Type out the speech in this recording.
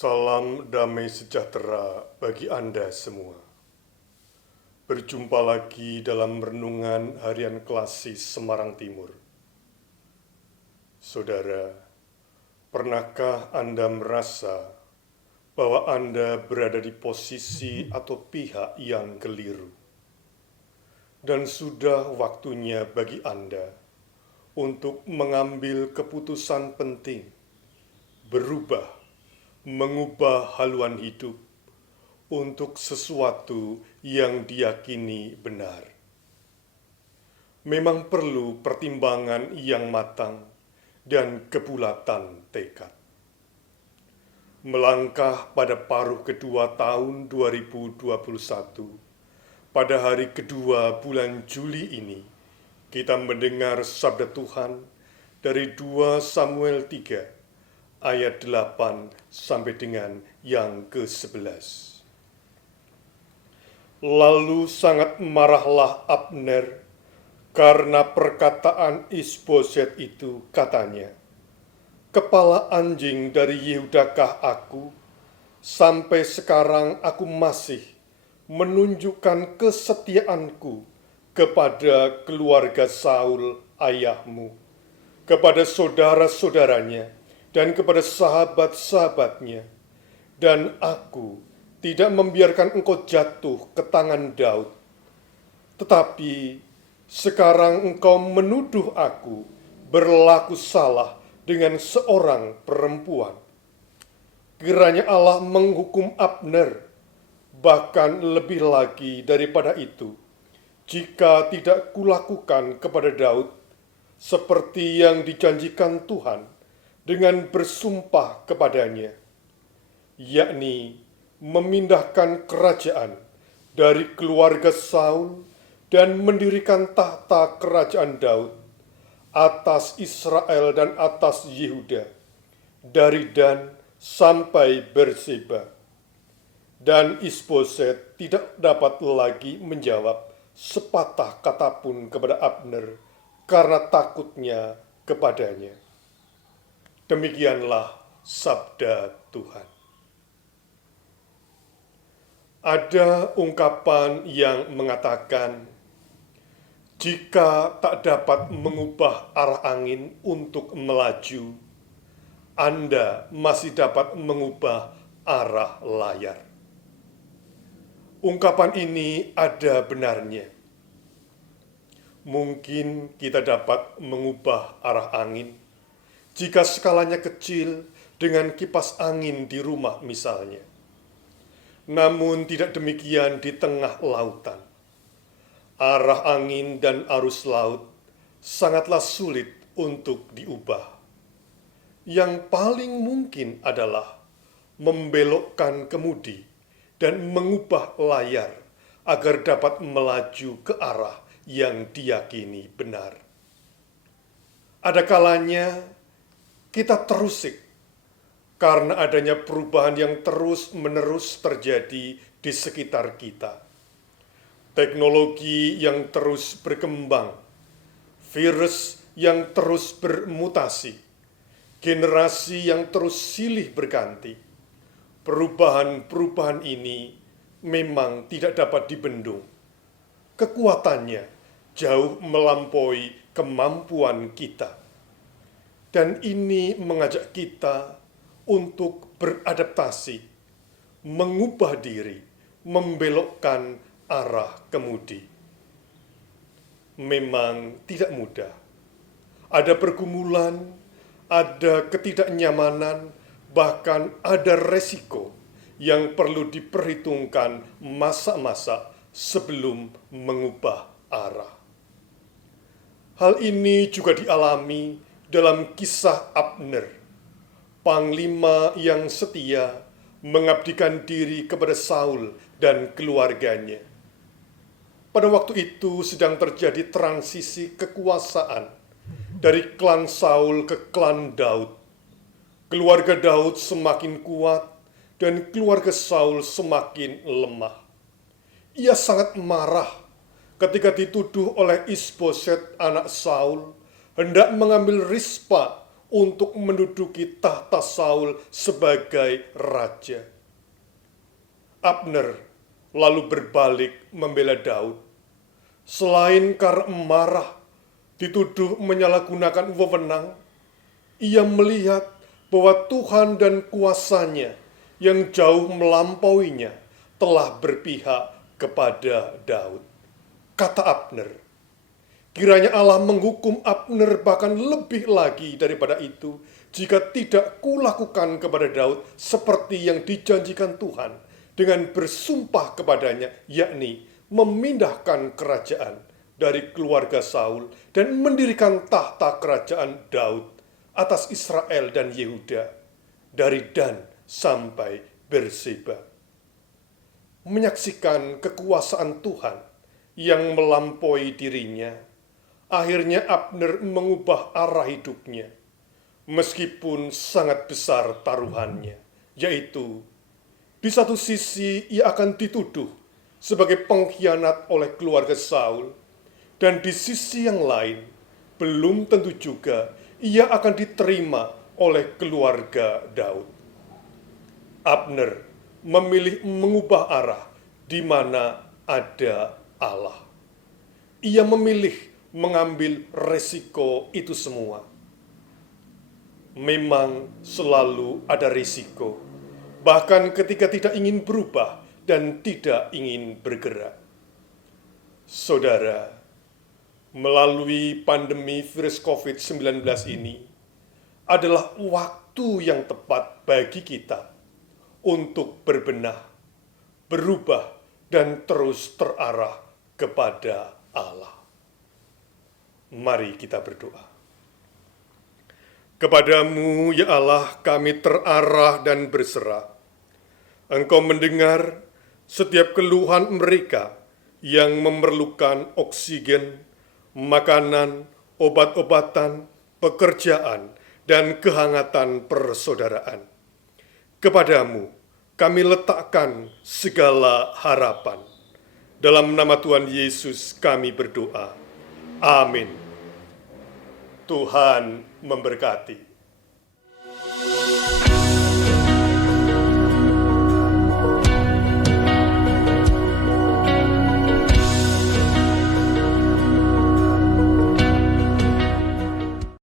Salam damai sejahtera bagi Anda semua. Berjumpa lagi dalam renungan harian klasis Semarang Timur. Saudara, pernahkah Anda merasa bahwa Anda berada di posisi atau pihak yang keliru? Dan sudah waktunya bagi Anda untuk mengambil keputusan penting, berubah, mengubah haluan hidup untuk sesuatu yang diyakini benar. Memang perlu pertimbangan yang matang dan kebulatan tekad. Melangkah pada paruh kedua tahun 2021, pada hari kedua bulan Juli ini, kita mendengar sabda Tuhan dari 2 Samuel 3, ayat 8 sampai dengan yang ke-11. Lalu sangat marahlah Abner karena perkataan Isboset itu, katanya, "Kepala anjing dari Yehudakah aku? Sampai sekarang aku masih menunjukkan kesetiaanku kepada keluarga Saul ayahmu, kepada saudara-saudaranya, dan kepada sahabat-sahabatnya, dan aku tidak membiarkan engkau jatuh ke tangan Daud. Tetapi sekarang engkau menuduh aku berlaku salah dengan seorang perempuan. Kiranya Allah menghukum Abner, bahkan lebih lagi daripada itu, jika tidak kulakukan kepada Daud seperti yang dijanjikan Tuhan dengan bersumpah kepadanya, yakni memindahkan kerajaan dari keluarga Saul dan mendirikan tahta kerajaan Daud atas Israel dan atas Yehuda, dari Dan sampai Berseba." Dan Isboset tidak dapat lagi menjawab sepatah kata pun kepada Abner karena takutnya kepadanya. Demikianlah sabda Tuhan. Ada ungkapan yang mengatakan, jika tak dapat mengubah arah angin untuk melaju, Anda masih dapat mengubah arah layar. Ungkapan ini ada benarnya. Mungkin kita dapat mengubah arah angin jika skalanya kecil dengan kipas angin di rumah misalnya. Namun tidak demikian di tengah lautan. Arah angin dan arus laut sangatlah sulit untuk diubah. Yang paling mungkin adalah membelokkan kemudi dan mengubah layar agar dapat melaju ke arah yang diyakini benar. Ada kalanya kita terusik karena adanya perubahan yang terus-menerus terjadi di sekitar kita. Teknologi yang terus berkembang, virus yang terus bermutasi, generasi yang terus silih berganti. Perubahan-perubahan ini memang tidak dapat dibendung. Kekuatannya jauh melampaui kemampuan kita. Dan ini mengajak kita untuk beradaptasi, mengubah diri, membelokkan arah kemudi. Memang tidak mudah. Ada pergumulan, ada ketidaknyamanan, bahkan ada resiko yang perlu diperhitungkan masa-masa sebelum mengubah arah. Hal ini juga dialami dalam kisah Abner, panglima yang setia mengabdikan diri kepada Saul dan keluarganya. Pada waktu itu sedang terjadi transisi kekuasaan dari klan Saul ke klan Daud. Keluarga Daud semakin kuat dan keluarga Saul semakin lemah. Ia sangat marah ketika dituduh oleh Isboset anak Saul hendak mengambil Rispa untuk menduduki tahta Saul sebagai raja. Abner lalu berbalik membela Daud. Selain karena marah, dituduh menyalahgunakan wewenang, ia melihat bahwa Tuhan dan kuasanya yang jauh melampauinya telah berpihak kepada Daud. Kata Abner, kiranya Allah menghukum Abner bahkan lebih lagi daripada itu jika tidak kulakukan kepada Daud seperti yang dijanjikan Tuhan dengan bersumpah kepadanya, yakni memindahkan kerajaan dari keluarga Saul dan mendirikan tahta kerajaan Daud atas Israel dan Yehuda dari Dan sampai Berseba. Menyaksikan kekuasaan Tuhan yang melampaui dirinya, akhirnya Abner mengubah arah hidupnya, meskipun sangat besar taruhannya, yaitu di satu sisi ia akan dituduh sebagai pengkhianat oleh keluarga Saul, dan di sisi yang lain belum tentu juga ia akan diterima oleh keluarga Daud. Abner memilih mengubah arah di mana ada Allah. Ia memilih mengambil resiko itu semua. Memang selalu ada risiko, bahkan ketika tidak ingin berubah dan tidak ingin bergerak. Saudara, melalui pandemi virus COVID-19 ini adalah waktu yang tepat bagi kita untuk berbenah, berubah, dan terus terarah kepada Allah. Mari kita berdoa. Kepadamu, ya Allah, kami terarah dan berserah. Engkau mendengar setiap keluhan mereka yang memerlukan oksigen, makanan, obat-obatan, pekerjaan, dan kehangatan persaudaraan. Kepadamu, kami letakkan segala harapan. Dalam nama Tuhan Yesus kami berdoa. Amin. Tuhan memberkati.